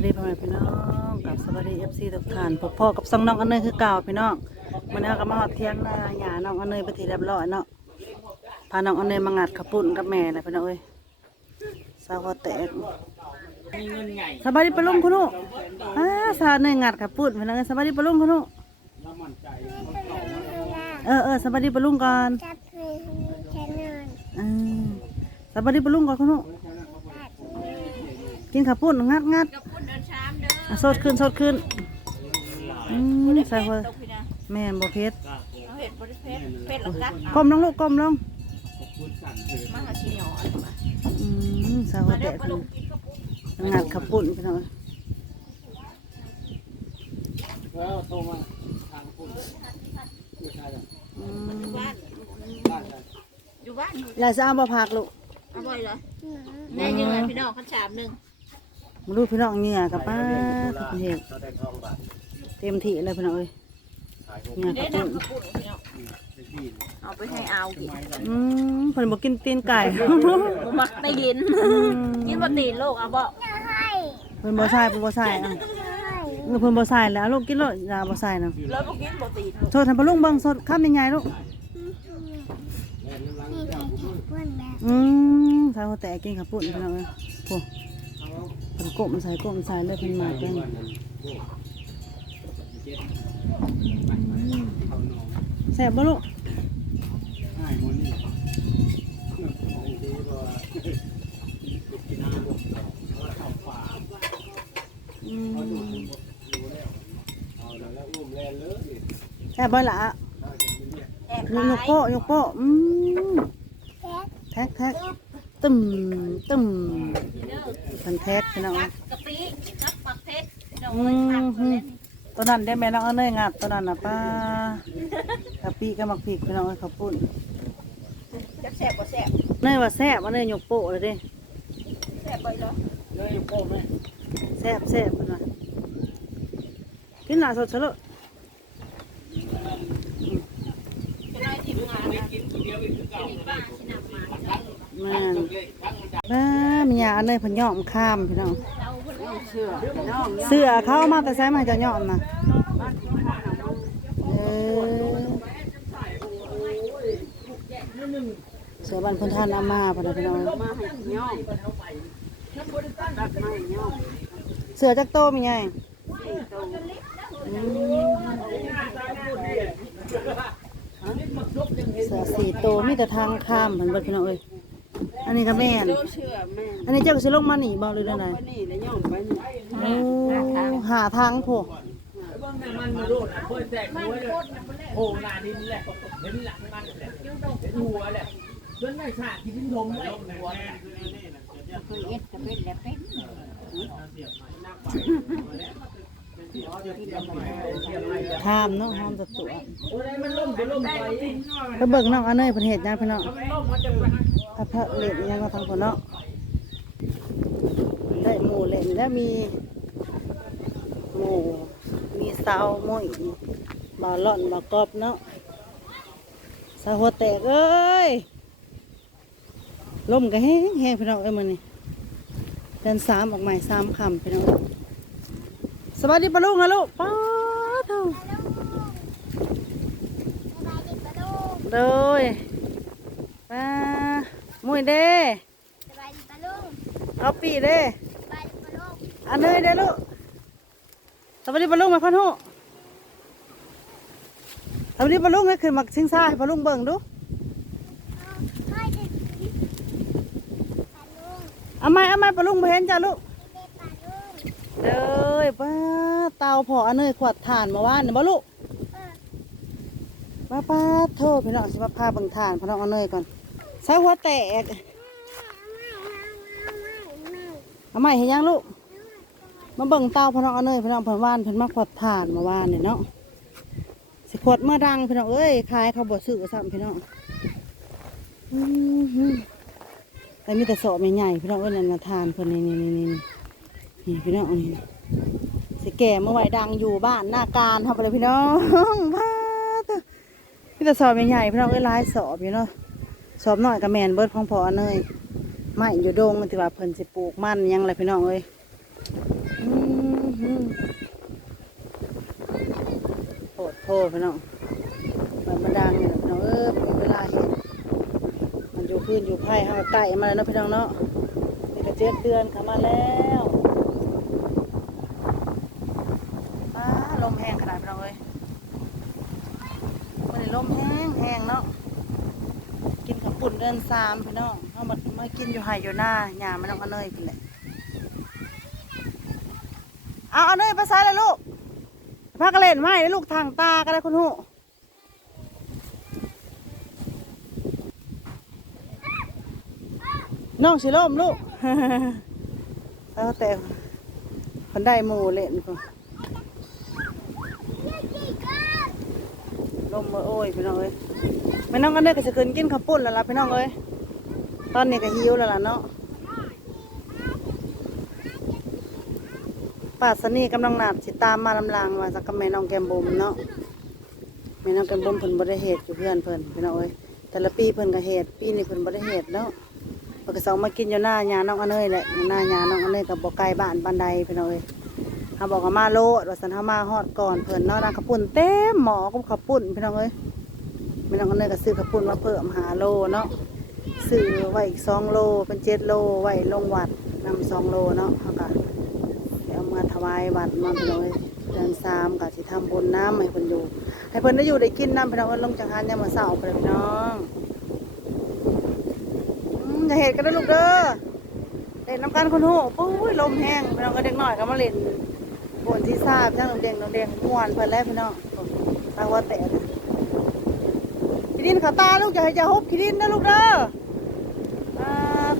ายดีพ่อแม่พี่น้องกับสวัสดีเอฟซีทุกท่านพบพ่อกับสองน้องอันเนยคือเก่าพี่น้องมันนี้ก็มาหอดเที่ยงนาหยาน้องอันเนยไปทีเรียบร้อยเนาะพาน้องอันเนยมางัดขับปุ่นกับแม่เลยพี่น้องเอ้ยสาวแตกสบายดีปะลุงคุณลูกอ้าสาวเนยงัดขับปุ่นพี่น้องเอ้ยสบายดีปะลุงคุณลูกเออเออสบายดีปะลุงก่อนจับคือฉันนอนอืมสบายดีปะลุงก่อนคุณลูกกินขับปุ่นงัดงัด ออะสดขึ้นสดขึ้นอืมใส่หัวตกพี่นะแม่นบ่เผ็ดเอาเห็ดบริเพชรเพชรหลักกัดก้มลงลูกก้มลงมาหาชิเหนียวอันมาอืมใส่หัวมาแตเด้อกปลาขึ้ลูนกกินข้าวปุ้นงัดขับปุ่นพี่น้องแล้วโทรมาทางคุณไม่ใช่หรอกอืมบ้านบ้านใช่อยู่บ้านยายจะเอาบ่ผักลูกอร่อยเหรอแม่ยังไงพี่น้องข้าวชามหนึ่ง มาดูพี่น้องเหงื่อกับป้าเห็ดเขาได้ทองบาทเต็มที่เลยพี่น้องเอ้ยขายหกเหงื่อเด้ขับนำปุ่นข้าวปุ้นพี่น้องได้ที่เอาไปให้เอากินอืมเพิ่นบ่กินตีนไก่บ่มักได้ยินกินบ่ตีนโลกเอาบ่เพิ่นบ่ใส่เพิ่นบ่ใส่อะเออเพิ่นบ่ใส่แล้วลูกกินเลยอย่าบ่ใส่นะแล้วบ่กินบ่ตีนโทษทำปลาลุงเบิ่งสดคำใหญ่ๆลูกนี่ใส่แขกเพื่อนแบบอืมใส่หัวแตกกินขับปุ่นพี่น้องเอ้ยโอ้ เพิ่นกบมันใส่กบมันใส่เลยเพิ่นมาแกงแซ่บบ่ลูกง่ายมันนี่ของดีกเข้าป่าอืมเอาแล้วอุ้มแลนเลยแซ่บบ่ล่ะยกโปะยกโปะอืมแท็กแท็กแท็กตึมตึม มันแท็กพี่น้องกัดกะปิกับปักเพชรพี่น้องอืเอ้ยผักมเล่นตัวนั้นได้แม่น้องเอาเนยงัดตัวนั้นน่ะป้ากะปิกับมักพริกพี่น้องเอาข้าวปุ้นจักแซ่บบ่แซ่บเนยว่าแซ่บเอาเนยยกโปะเลยเด้แซ่บบ่เหรอเลยอยู่โป้ไหมแซ่บแซ่บเพิ่นว่ากินหน้าสดซะลูกจะได้ทีมงานนะกินเดียวอีกคือเก่าป้าสินำมาเจ้าแม่น บ้ามียาเอาเนยเพิ่นย่อมข้ามพี่น้องเสื้อเขาเอามาแต่ใช้มาจะย่อมนะเออเสื้อบันเพันธานเอามาพอดีพี่น้องเสื้อจักโตมีไงเสือสี่โตมีแต่ทางข้ามเหมือนเบิดพี่น้องเอ้ย อันนี้ก็แม่นเชื่อแม่อันนี้เจ้าก็สิลงมาหนีบ่หรือเรื่องไรว่านี่แล้วย่องไปนี่โอ้หาทางโผล่มันมาโดดเพื่อแตกหัวเลยโผล่หน้าดินแหละเห็นหลังมันแหละเห็นหัวแหละเพื่อนไม่ขาดที่ดินลมเลยหัวเคยเอ็ดก็เป็นแล้วเป็นข้ามเนาะห้อมตะตัวโอ้ยมันล่มจะล่มไปไปเบิ่งน้องอันเนยเพิ่นเฮ็ดหยังพี่น้องพระ พระเล่นหยังมาทางพุ่นเนาะได้หมูเล่นแล้วมีหมูมีเสาหมุยบ่าวล่อนบ่าวกอบเนาะสาหัวแตกเอ้ยลมก็แห้งแห้งพี่น้องเอ้ยมื้อนี้เดินสามออกใหม่สามคำพี่น้องสวัสดีปะลุงฮะลูกป้าดเท่าสบายดีปะลูกโดยมา มุ้ยเด้สบายดีปะลูกเอาปีเด้สบายดีปะลูกอันเนยเด้ลูกสวัสดีปะลุงมาพันหูสวัสดีปะลุงให้ขึ้นมาชิงซ่าให้ปะลุงเบิ่งดูเอาไม้เอาไม้ปะลุงเห็นจ้าลูกเด้อป้าเตาพออันเนยขวดถ่านมาว่านเนี่ยบ่ลูกป้าป้าโทษพี่น้องสิมาพาบิ่งถ่านพี่น้องเอาเนยก่อน ใส่หัวแตกเอาไม้เห็นยังลูก มาเบิ่งเตาพน้องเอาเนยพน้องเพิ่นว่านเพิ่นมาขวดถ่านมาว่านเนี่ยเนาะสิขวดเมื่อดังพี่น้องเอ้ยขายเขาบ่ซื้อซ้ำพี่น้องแต่มีแต่สอบใหญ่ๆพี่น้องเอ้ยนันน่ะทานเพิ่นนี่นี่นี่นี่นี่พี่น้องนี่สิแก่เมื่อไหร่ดังอยู่บ้านหน้าการทำอะไรพี่น้องว้าตะมีแต่สอบใหญ่ๆพี่น้องเอ้ยลายสอบอยู่เนาะ สอบหน่อยกระแมนเบิร์ดของพอเนยไม่อยู่ดงถือว่าเพิ่นสิปลูกมันยังไรพี่น้องเอ้ยโอดโทดพี่น้องมันมาดังเนี่ยน้องเออเวลาเห็นมันอยู่พื้นอยู่ไพ่ห้าไก่มาแล้วนะพี่น้องเนาะมีกระเจี๊ยบเดือนเข้ามาแล้วลมแห้งขนาดพี่น้องเอ้ยมันลมแห้งแห้งเนาะ บปุ่นเดือนสามพี่น้องเอามามากินอยู่ไห่อยู่หน้าหยาไม่ต้องเอาเนยกินเลยเอาเอาเนยไปใส่เลยลูกพากระเล่นไม้ลูกทางตาก็ได้คุณหูน้องสิล่มลูกเอาแต่คนได้หมูเล่นพุ่น ลมมาโอ้ยพี่น้องเอ้ยไม่น้องกันเด้ก็จะขึ้นกินข้าวปุ้นแล้วล่ะพี่น้องเอ้ยตอนนี้ก็หิวแล้วล่ะเนาะป้าสนี่กำลังหนัดสิตามมาลำลางว่าสักกับแม่น้องแกมบุมเนาะแม่น้องแกมบุมเพิ่นบ่ได้เหตุอยู่เพื่อนเพิ่นพี่น้องเอ้ยแต่ละปีเพิ่นก็เหตุปีนี้เพิ่นบ่ได้เหตุเนาะเพิ่นก็ส่งมากินอยู่หน้ายาน้องอเนยแหละอยู่หน้ายาน้องอเนยกับบ่ไกลบ้านบันไดพี่น้องเอ้ย เขาบอกว่ามาโลดว่าสันเฮามาฮอดก่อนเพิ่นเนาะนางข้าวปุ้นเต็มหมอกับข้าวปุ้นพี่น้องเอ้ยแม่น้องอเนยก็ซื้อข้าวปุ้นมาเพิ่มหาโลเนาะซื้อไว้อีกสองโลเป็นเจ็ดโลไว้ลงวัดนำสองโลเนาะเขาก็เอามาถวายวัดมาพี่น้องเอ้ยเดือนสามก็สิทำบุญน้ำให้เพิ่นอยู่ ให้เพิ่นได้อยู่ได้กินน้ำพี่น้องเอ้ยลงจังหันยามมื้อเช้าไปพี่น้องอืมอย่าเห็นกันนะลูกเด้อเล่นน้ำกันคนหูปุ้ยลมแห้งพี่น้องก็เด็กหน่อยก็มาเล่น บนที่ทราบช่างน้องเด็กน้องเด็กม่วนเพิ่นแล้วพี่น้องตาว่าแตกขี้ดินเขาตาลูกอย่าให้จะฮบขี้ดินนะลูกเด้ออา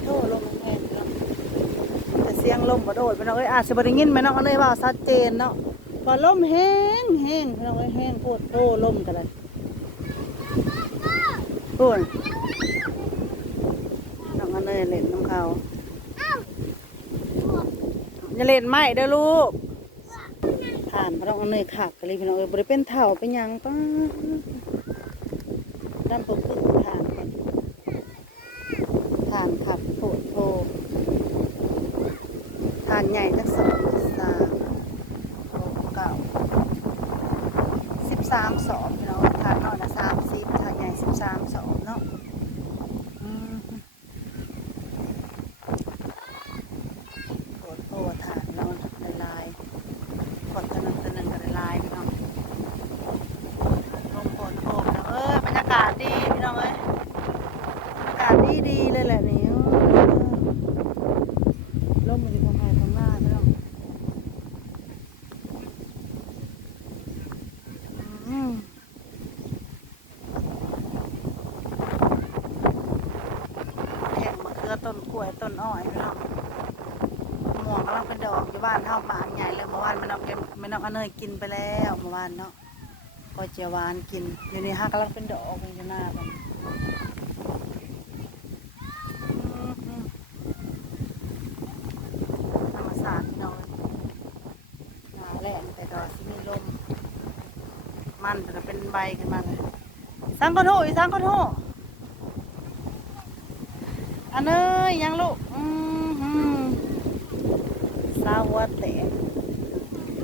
โธ่ลมแห้งพี่น้องแต่เสียงลมบ่โดดพี่น้องเอ้ยอาจจะบ่ได้ยินแม่น้องเอาเลยว่าชัดเจนเนาะพอลมแห้งแห้งพี่น้องเอ้ยแห้งโคตรโตลมกันเลยพูดน้องก็เลยเล่นน้ำเขาอย่าเล่นไม่เด้อลูก ผ่านพระน้องเนยขับกันเลยพี่น้องเอ้ยบริเป็นเถ่าเป็นยังป้าด้านปกปึกผ่านก่อนผ่านขับโผล่โผล่ผ่านใหญ่ทั้งสองสามโอ้เก่าสิบสามสอบพี่น้องผ่านน้อยละสามสิบผ่านใหญ่สิบสามสอบเนาะ อืมโกดโพฐานเนาะละลายกดตะนึงตะนึงกันละลายพี่น้องลมโกดโพพี่น้องเอ้ยบรรยากาศดีพี่น้องเอ้ยบรรยากาศดีดีเลยแหละนี่เออลมมันอยู่ตรงไหนตรงหน้าพี่น้องอืม แข่งมะเขือต้นกล้วยต้นอ้อยพี่น้องหมวกกำลังเป็นดอกอยู่บ้านเท่าหมากใหญ่เลยเมื่อวานม่น้องแกม่น้องอนเนยกินไปแล้วเมื่อวานเนาะก็เจียวานกินอยู่ในห้างกำลังเป็นดอกอยู่หน้ากันธรรมศาสตร์นอนหนาแหลงแต่ดอกที่มีลม มันแต่เป็นใบขึ้นมาเลยสังกะโถอีสังกะโถ อันเอ้ยยังลูกอืมสาวหัวแตก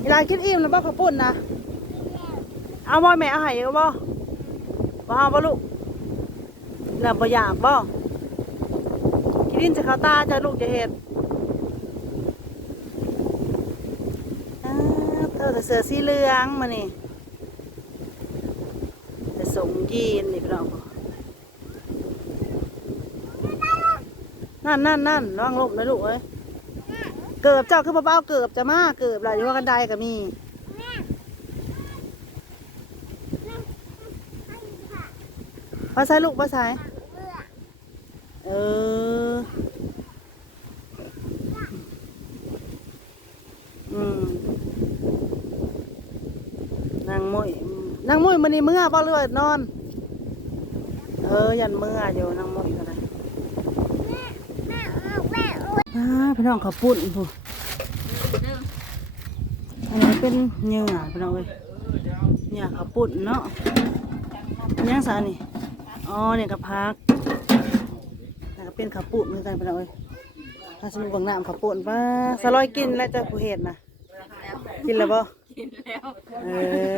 เวลากินอิ่มแล้วบ่ข้าวปุ้นนะเอาบ่แม่เอาให้เอาบ่บ่เอาบ่ลูกแล้วบ่อยากบ่กินดินจะเข้าตาจะลูกจะเห็ดเธอแต่เสือสีเหลืองมานี่จะสงยีนนี่พี่น้อง นั่นนั่นนั่นระวังลมนะลูกเอ้ยเกือบเจ้าคือเบาๆเกือบจะมาเกือบหลายอยู่ว่ากันไดก็มีภาษาลูกภาษาเอออืมนางมุ้ยนางมุ้ยมันนี่เมื่อบ่เลือดนอน เออยันเมื่ออยู่นางมุ้ยก็ได้ อ่าพี่น้องเขาวปุ่นผู้อันนี้เป็นเหยื่อพี่น้องเอ้ยเหยื่อเขาวปุ่นเนาะอันยังสานี่อ๋อเนี่ยกับพักแล้วก็เป็นข้าวปุ่นเหมือนกันพี่น้องเอ้ยถ้าสมมติบางน้ำข้าวปุ่นป้าสลอยกินแล้วจะผู้เห็ดนะกินแล้วบ่กินแล้วเออ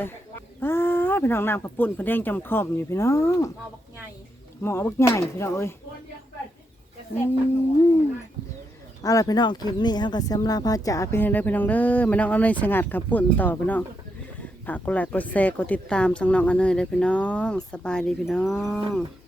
อ้าพี่น้องน้ำกระปุ่นพะแดงจำคอมอยู่พี่น้องหมอบักใหญ่หมอบักใหญ่พี่น้องเอ้ยอืม เอาล่ะพี่น้องคลิปนี้เฮาก็เสียมลาพาจ่าพี่น้องเด้อพี่น้องเด้อพี่น้องเอาเลยสงัดขับปุ่นต่อพี่น้องฝากกดไลค์กดแชร์กดติดตามสังน้องอันเนยเด้อพี่น้อง สบายดีพี่น้อง